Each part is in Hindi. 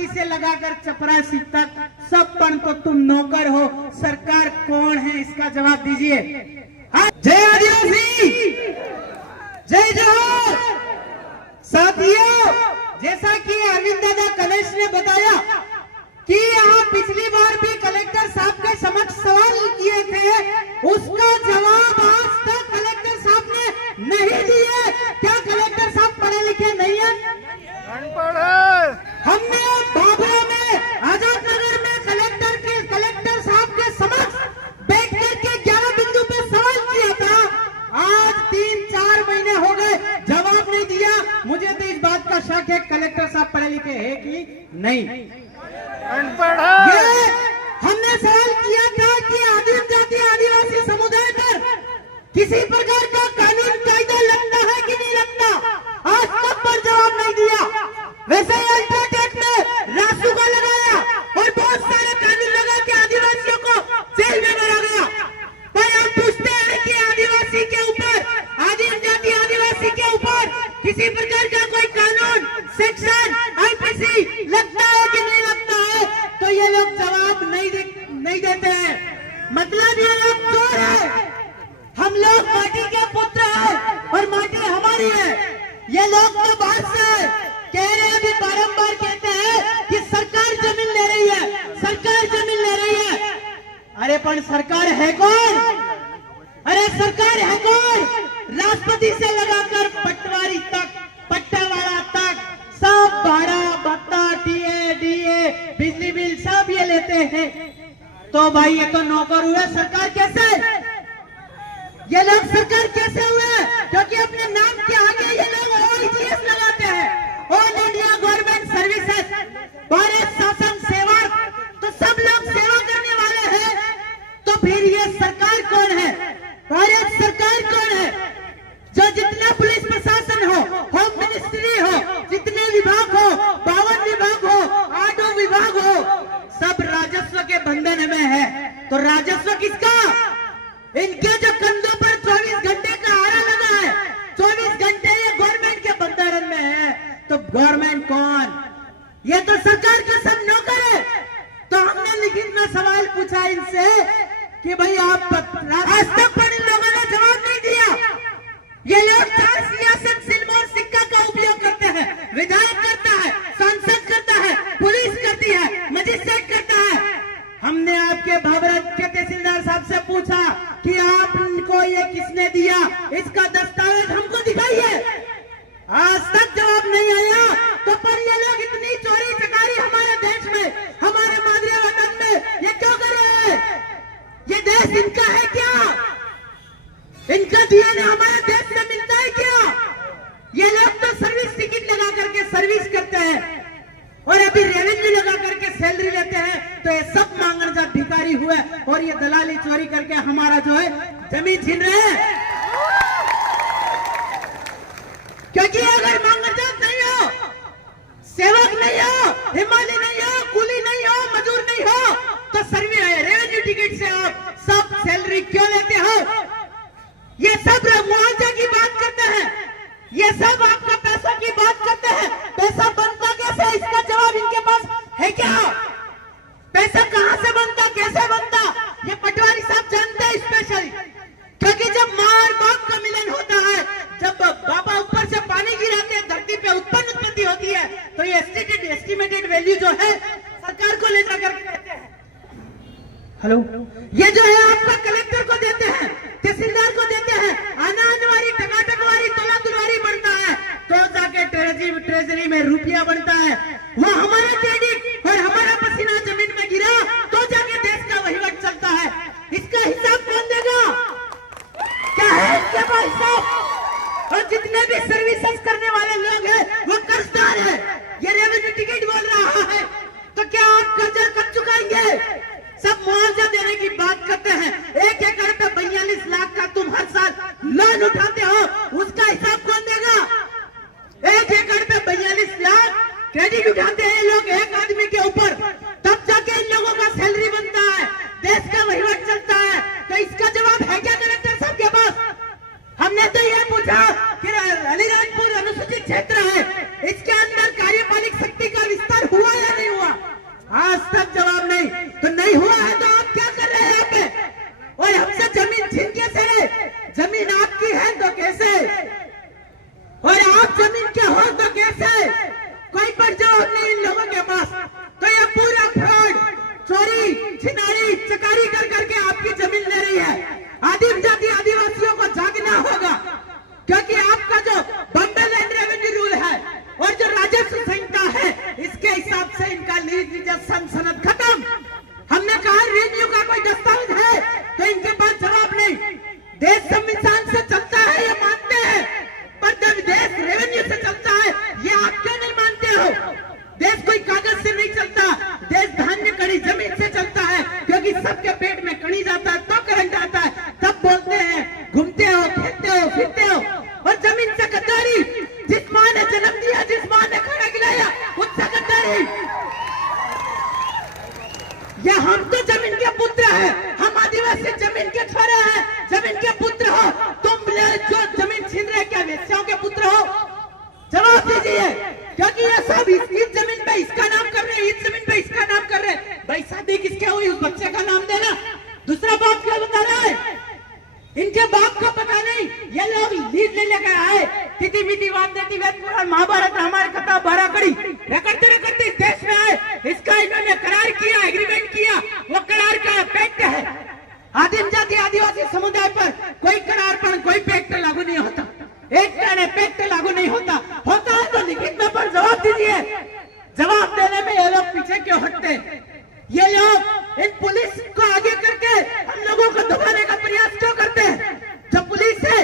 राष्ट्रपति से लगाकर चपरासी तक सब पर तो तुम नौकर हो। सरकार कौन है, इसका जवाब दीजिए। जय आदिवासी, जय जोहार। साथियों, जैसा कि अरविंद दादा कलेश ने बताया कि यहाँ पिछली बार भी कलेक्टर साहब के समक्ष सवाल किए थे, उसका जवाब आज तक कलेक्टर साहब ने नहीं दिए। क्या कलेक्टर साहब पढ़े लिखे नहीं है? अनपढ़ है। हमने बाबरा में, आजाद नगर में कलेक्टर साहब के समक्ष बैठ करके 11 बिंदु पे सवाल किया था। आज 3-4 महीने हो गए, जवाब नहीं दिया। मुझे तो इस बात का शक है कलेक्टर साहब पढ़े लिखे है कि नहीं, अनपढ़ है। हमने सवाल किया था कि आदिम जाति आदिवासी समुदाय पर किसी प्रकार का कानून कायदा लगता है कि नहीं लगता, आज तक पर जवाब नहीं दिया। वैसे ही अल्ट्राटेक में रासुका लगाया और बहुत सारे कानून लगा के आदिवासियों को जेल में डाला गया। पर हम पूछते हैं कि आदिवासी के ऊपर, आदिम जाति आदिवासी के ऊपर किसी प्रकार का कोई कानून, सेक्शन, आईपीसी लगता है कि नहीं लगता है, तो ये लोग जवाब नहीं देते हैं। मतलब ये लोग चोर है। हम लोग माटी के पुत्र हैं और माटी हमारी है। ये लोग तो बात से कह रहे हैं, भी बारंबार कहते हैं कि सरकार जमीन ले रही है, सरकार जमीन ले रही है। अरे पर सरकार है कौन? अरे सरकार है कौन? राष्ट्रपति से लगाकर पटवारी तक, पट्टावाला तक सब भाड़ा भत्ता, डीए, बिजली बिल सब ये लेते हैं। तो भाई ये तो नौकर हुए, सरकार कैसे? ये लोग सरकार कैसे हुए? क्योंकि अपने नाम के आगे ये लोग OIGS लगाते हैं, all India government services, Bharat शासन सेवा। तो सब लोग सेवा करने वाले हैं, तो फिर ये सरकार कौन है? भारत सरकार कौन है? जो जितना पुलिस प्रशासन हो, होम मिनिस्ट्री हो, जितने विभाग हो, 52 विभाग हो, 8 विभाग हो, सब राजस्व के बंधन में है। तो राजस्व किसका? इनके जो कंधों पर 24 घंटे का आरा लगा है, 24 घंटे ये गवर्नमेंट के बंधन में है। तो गवर्नमेंट कौन? ये तो सरकार के सब नौकर है। तो हमने लिखित में सवाल पूछा इनसे कि भाई आप, आज तक पर इन लोगों ने जवाब नहीं दिया। ये लोग चार सियासत, सिल्वर सिक्का का उपयोग करते हैं। विधायक करता है, सांसद करता है, पुलिस करती है, मजिस्ट्रेट करता है। हमने आपके भाबरत के तहसीलदार साहब से पूछा कि आपको ये किसने दिया, इसका दस्तावेज हमको दिखाइए। आज तक जवाब नहीं आया। तो पर ये लोग इतनी चोरी चकारी हमारे देश में, हमारे मादरी वतन में ये क्यों कर रहे हैं? ये देश इनका है क्या? इनका डीएनए हमारे देश में मिलता है क्या? ये लोग तो सर्विस टिकट लगा करके सर्विस करते हैं और अभी रेवेन्यू लगा करके सैलरी लेते हैं। तो ये सब मांगन जात भिखारी हुए और ये दलाली चोरी करके हमारा जो है जमीन छीन रहे हैं। क्योंकि अगर मांगन जात नहीं हो, सेवक नहीं हो, हिमालय नहीं हो, कूली नहीं हो, मजदूर नहीं हो, तो सर्वे है रेवेन्यू टिकट से आप सब सैलरी क्यों लेते हो? ये सब मुआवजे की बात करते हैं, ये सब आपका पैसा की बात करते हैं। पैसा बनता कैसे, इसका जवाब इनके पास है क्या? पैसा कहां से बनता, कैसे बनता, ये पटवारी साहब जानते हैं स्पेशली। क्योंकि जब मां और बाप का मिलन होता है, जब बाबा ऊपर से पानी गिराते हैं, धरती पे उत्पत्ति होती है, तो ये एस्टिमेटेड वैल्यू जो है सरकार को ले जाकर देते हैं। हेलो, ये जो है आपका कलेक्टर को देते हैं, तहसीलदार को देते हैं, अनाजवारी, टमाटरवारी, तोलातुलवारी बनता है, तो जाके ट्रेजरी में रुपया बनता है। वो हमारा क्रेडिट और हमारा पसीना जमीन में गिरा तो जाके देश का वहीवट चलता है। इसका हिसाब कौन देगा? क्या है इसके पास हिसाब? और जितने भी सर्विसेज करने वाले लोग हैं वो कर्जदार है। ये रेवेन्यू टिकट बोल रहा है, तो क्या आप कर्जा कब चुकाएंगे? सब मुआवजा देने की बात करते हैं। 1 एकड़ पे 42 लाख का तुम हर साल लोन उठाते हो, उसका हिसाब कौन देगा? 1 एकड़ पे 42 लाख क्रेडिट उठाते हैं लोग एक आदमी के ऊपर, तब जाके इन लोगों का सैलरी बनता है, देश का वहीवट चलता है। तो इसका जवाब है क्या कलेक्टर साहब के पास? हमने तो ये पूछा कि अलीराजपुर अनुसूचित क्षेत्र है, इसके अंदर कार्यपालिक शक्ति का विस्तार हुआ या नहीं हुआ? लीज सनसनत खत्म। हमने कहा रेवेन्यू का कोई दस्तावेज है तो इनके पास जवाब नहीं। देश संविधान से चलता है ये मानते हैं, पर जब देश रेवेन्यू से चलता है ये आप क्यों नहीं मानते हो? देश कोई कागज से नहीं चलता, देश धान्य कड़ी जमीन से चलता है, क्योंकि सबके पेट में कड़ी जाता है तो करंट आता है, तब बोलते हैं घूमते हो, खेलते हो, फिरते हो। और जमीन से गद्दारी, जिस माँ ने जन्म दिया, जिस माँ ने खाना खिलाया, उससे गद्दारी। ये हम तो जमीन के पुत्र हैं, हम आदिवासी जमीन के छोरे हैं, जमीन के पुत्र हो। तुम जो जमीन छीन रहे क्या वेश्याओं के पुत्र हो? जवाब दीजिए, क्योंकि ये सब इस जमीन पे इसका नाम कर रहे हैं, इस जमीन पे इसका नाम कर रहे हैं। भाई शादी किसके हुई उस बच्चे का नाम देना, दूसरा बाप क्यों बता रहा है? इनके बाप को पता नहीं, ये लोग लीज ले लेकर आए। तिथि मिति वाद देती वेद पुराण महाभारत हमारे कथा 12 कड़ी रखते इस देश में आए। इसका इन्होंने करार किया, एग्रीमेंट किया, वो करार का पैक्ट है। आदिम जाति आदिवासी समुदाय पर कोई करार पर कोई पैक्ट लागू नहीं होता, एक पैक्ट लागू नहीं होता। होता है तो लिखित में पर जवाब दीजिए। जवाब देने में ये लोग पीछे क्यों हटते? ये लोग इन पुलिस को आगे करके हम लोगों को दबाने का प्रयास क्यों करते हैं? जो पुलिस है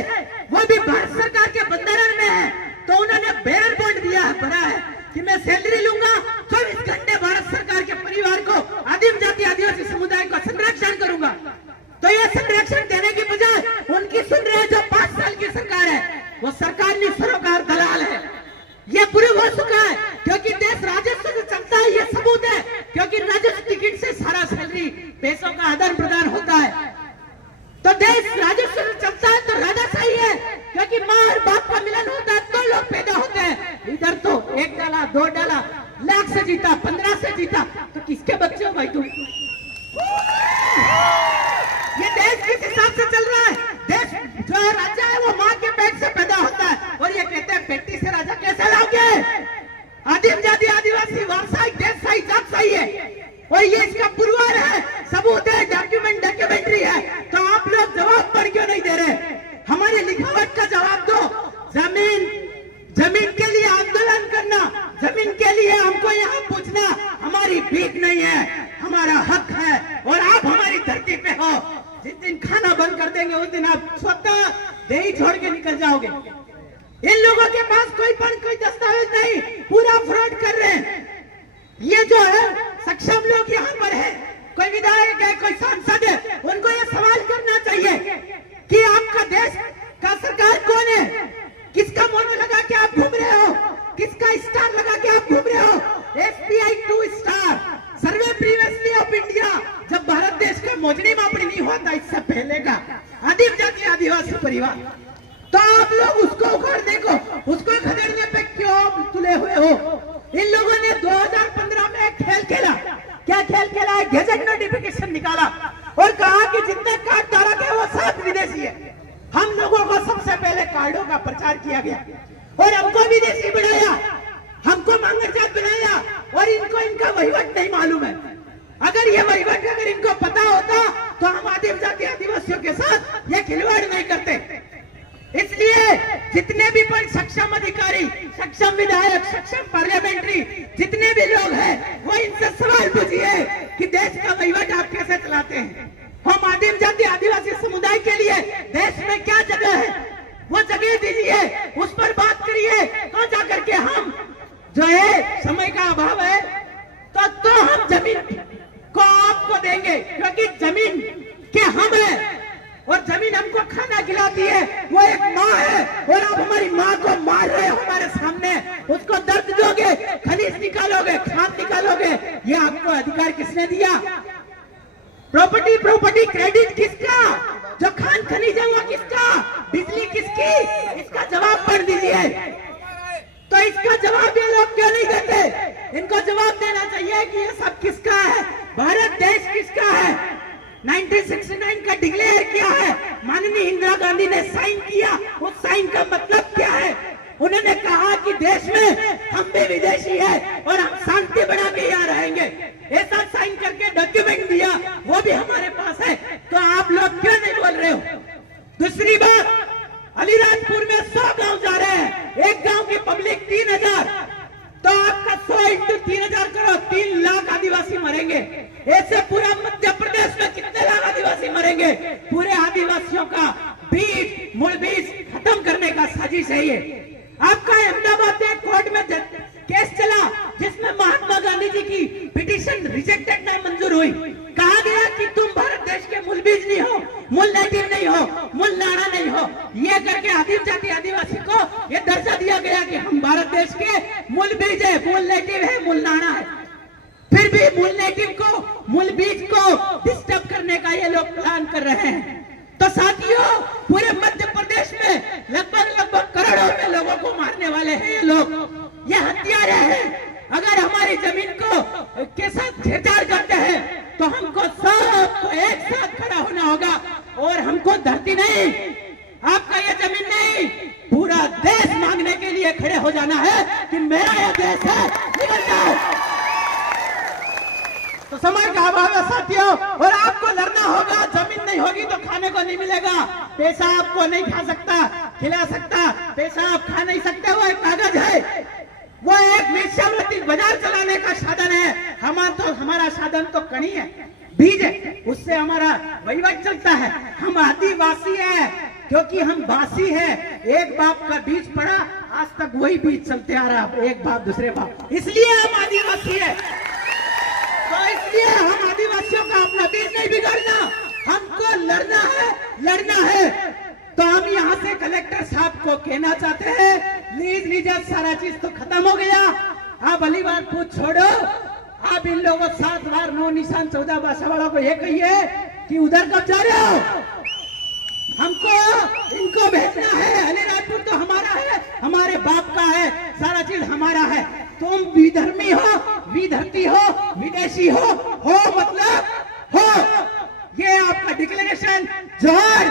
वो भी भारत सरकार के बंधन में है, तो उन्होंने बेयर बॉन्ड दिया है, भरा है कि मैं सैलरी लूंगा 24 घंटे भारत सरकार के परिवार को, आदिम जाति आदिवासी समुदाय को संरक्षण करूंगा। तो ये संरक्षण देने की बजाय उनकी सुन रहे हैं जो 5 साल की सरकार है, वो सरकार नहीं सरोकार दलाल है। ये प्रूव हो चुका है, क्योंकि देश राजस्व से चलता है, ये सबूत है। क्योंकि राजस्व टिकट से सारा सैलरी पैसों का आदान प्रदान होता है, तो देश राजस्व से चलता है तो राजा सही है। क्योंकि माँ और बाप का मिलन होता है तो लोग पैदा होते हैं। इधर तो 1 डाला 2 डाला, लाख से जीता, 15 से जीता, तो किसके बच्चे हो भाई तुम? ये देश किस हिसाब से चल रहा है? देश जो है राजा है वो माँ के पेट से पैदा होता है, और ये कहते हैं बेटी से राजा कैसे लाओगे? आदिम जाति आदिवासी व्यावसायिक देश सही जात सही है, और ये इसका पुरवार है, सबूत है, डॉक्यूमेंट्री है। तो आप लोग जवाब पर क्यों नहीं दे रहे? हमारी लिखावट का जवाब दो। जमीन के लिए आंदोलन करना, जमीन के लिए हमको यहाँ पूछना हमारी भीख नहीं है, हमारा हक है। और आप हमारी धरती पे हो, जिस दिन खाना बंद कर देंगे उस दिन आप स्वतः देही छोड़ के निकल जाओगे। इन लोगों के पास कोई दस्तावेज नहीं, पूरा फ्रॉड कर रहे हैं। ये जो है सक्षम लोग यहाँ पर है, कोई विधायक है, कोई सांसद है, उनको ये सवाल करना चाहिए कि आपका देश का सरकार कौन है? किसका मोनो लगा के आप घूम रहे हो? किसका स्टार लगा के आप घूम रहे हो? SBI 2 star survey previously of India, जब भारत देश का मोजनी मापनी नहीं होता इससे पहले का आदिम जाति आदिवासी परिवार, तो आप लोग उसको उखाड़ने को, उसको खदेड़ने पे क्यों तुले हुए हो? इन लोगों ने 2015 में एक खेल खेला। क्या खेल खेला है? गैजेट नोटिफिकेशन निकाला और कहा कि जितने कार्ड धारक है वो सब विदेशी है। हम लोगों को सबसे पहले कार्डों का प्रचार किया गया और हमको विदेशी बनाया, हमको मांगरजात बनाया, और इनको इनका वहीवट नहीं मालूम है। अगर ये वहीवट अगर इनको पता होता तो हम आदिम जाति आदिवासियों के साथ ये खिलवाड़ नहीं करते। इसलिए जितने भी पर सक्षम अधिकारी, सक्षम विधायक, सक्षम पार्लियामेंट्री, जितने भी लोग हैं, वो इनसे सवाल पूछिए कि देश का वहीवट आप कैसे चलाते हैं। हम आदिम जाति आदिवासी समुदाय के लिए देश में क्या जगह है वो जगह दीजिए, उस पर बात करिए, तो जाकर के हम जो है, समय का अभाव है तो हम जमीन को आपको देंगे, क्योंकि जमीन के हम है और जमीन हमको खाना खिलाती है, वो एक माँ है। और आप हमारी माँ को मार रहे हो हमारे सामने, उसको दर्द दोगे, खनिज निकालोगे, खाद निकालोगे, ये आपको अधिकार किसने दिया? प्रॉपर्टी क्रेडिट किसका? जो खान खनिज है वो किसका? बिजली किसकी? इसका जवाब पढ़ दीजिए। तो इसका जवाब ये लोग क्यों नहीं देते? इनको जवाब देना चाहिए कि ये सब किसका है, भारत देश किसका है। 1969 का डिक्लेयर किया है, माननीय इंदिरा गांधी ने साइन किया। उस साइन का मतलब क्या है? उन्होंने कहा कि देश में हम भी विदेशी है और हम शांति बना के यहाँ रहेंगे, ऐसा साइन करके डॉक्यूमेंट दिया, वो भी हमारे पास है। तो आप लोग क्यों नहीं बोल रहे हो? दूसरी बात, अलीराजपुर में 100 गांव जा रहे हैं, एक गांव की पब्लिक 3000, तो आपका 100 × 3000 करो, 3 लाख आदिवासी मरेंगे। ऐसे पूरा मध्य प्रदेश में कितने लाख आदिवासी मरेंगे। पूरे आदिवासियों का बीज मूल बीज खत्म करने का साजिश है ये। आपका अहमदाबाद में कोर्ट में केस चला जिसमें महात्मा गांधी जी की पिटीशन रिजेक्टेड नहीं मंजूर हुई। कहा गया कि तुम भारत देश के मूल बीज नहीं हो, मूल नेटिव नहीं हो, मूल नाड़ा नहीं हो। ये करके आदिम जाति आदिवासी को ये दर्जा दिया गया कि हम भारत देश के मूल बीज है, मूल नेटिव है, मूल नाड़ा है। फिर भी मूल नेटिव को, मूल बीज को डिस्टर्ब करने का ये लोग प्लान कर रहे हैं। तो साथियों, पूरे मध्य प्रदेश में लगभग करोड़ों में लोगों को मारने वाले हैं ये लोग। ये हत्यारे हैं। अगर हमारी जमीन को के साथ छेड़छाड़ करते हैं तो हमको सबको एक साथ खड़ा होना होगा। और हमको धरती नहीं, आपका ये जमीन नहीं, पूरा देश मांगने के लिए खड़े हो जाना है कि मेरा यह देश है, निकल जाओ। तो समय का अभाव है साथियों, और आपको लड़ना होगा। जमीन नहीं होगी तो खाने को नहीं मिलेगा। पैसा आपको नहीं खा सकता, खिला सकता, पैसा आप खा नहीं सकते। वो एक कागज है, वो एक वेश्यावृत्ति बाजार चलाने का साधन है। हमारा साधन तो कणी है, बीज है, उससे हमारा वहीवट चलता है। हम आदिवासी है क्योंकि हम बासी है। एक बाप का बीज पड़ा, आज तक वही बीज चलते आ रहा, एक बाप दूसरे बाप, इसलिए हम आदिवासी है। तो इसलिए हम आदिवासियों का अपना बीज नहीं बिगाड़ना, हमको लड़ना है, लड़ना है। तो हम यहाँ से कलेक्टर साहब को कहना चाहते हैं, लीज लीजत सारा चीज तो खत्म हो गया। आप अलीबाग पूछ छोड़ो, आप इन लोगों 7 बार 9 निशान 14 बासावाड़ों को ये कहिए कि उधर कब जा रहे हो। हमको इनको भेजना है। अलीराजपुर तो हमारा है, हमारे बाप का है, सारा चीज हमारा है। तुम विधर्मी हो, विधरती हो, विदेशी हो मतलब हो। ये आपका डिक्लेरेशन जोहर।